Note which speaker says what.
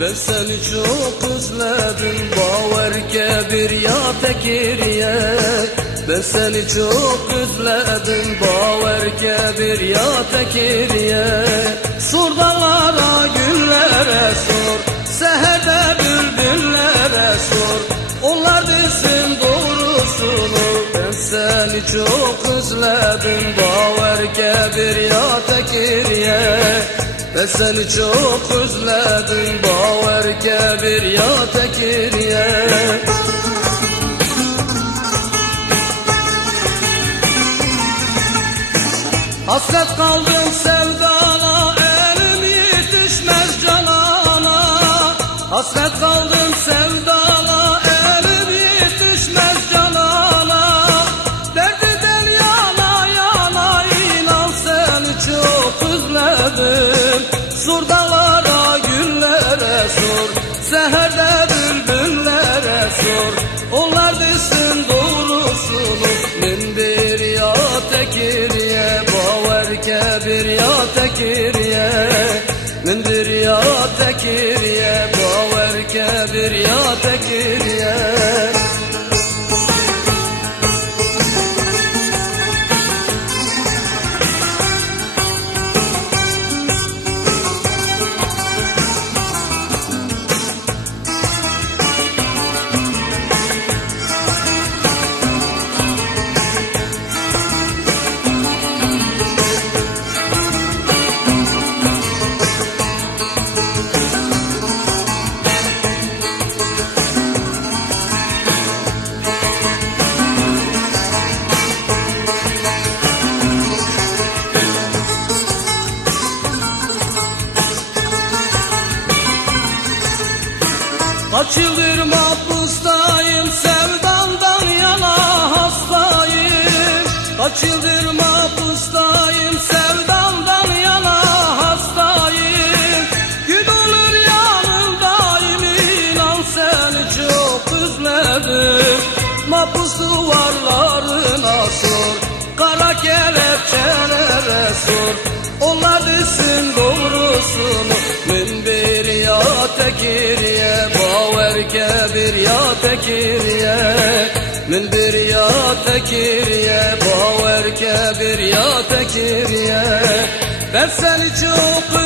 Speaker 1: Ben seni çok özledim. Baver kebir ya tekiriye. Ben seni çok özledim. Baver kebir ya tekiriye. Sor güllere sor. Seherde bülbüllere sor. Onlar bilsin doğrusunu. Ben seni çok özledim. Baver kebir ya tekiriye ben seni çok özledim Baver kebir ya tekiriye. Hasret kaldım sevdana Elim yetişmez canana. Hasret kaldım Sor dağlara güllere sor. Seherde bülbüllere sor. Onlar bilsin doğrusunu. Mindir ya tekiriye Baver kebir ya tekiriye. Mindir ya tekiriye Baver kebir ya tekiriye Kaç yıldır sevdandan yana hastayım. Kaç yıldır sevdandan yana hastayım. Gün olur yanındayım inan seni çok özledim. Mahpus duvarlarına sor Kara kelepçelere sor. Onlar doğrusunu Minbir ya kebir ya tekiriye Minbir ya tekiriye Baver kebir ya tekiriye Ben seni çok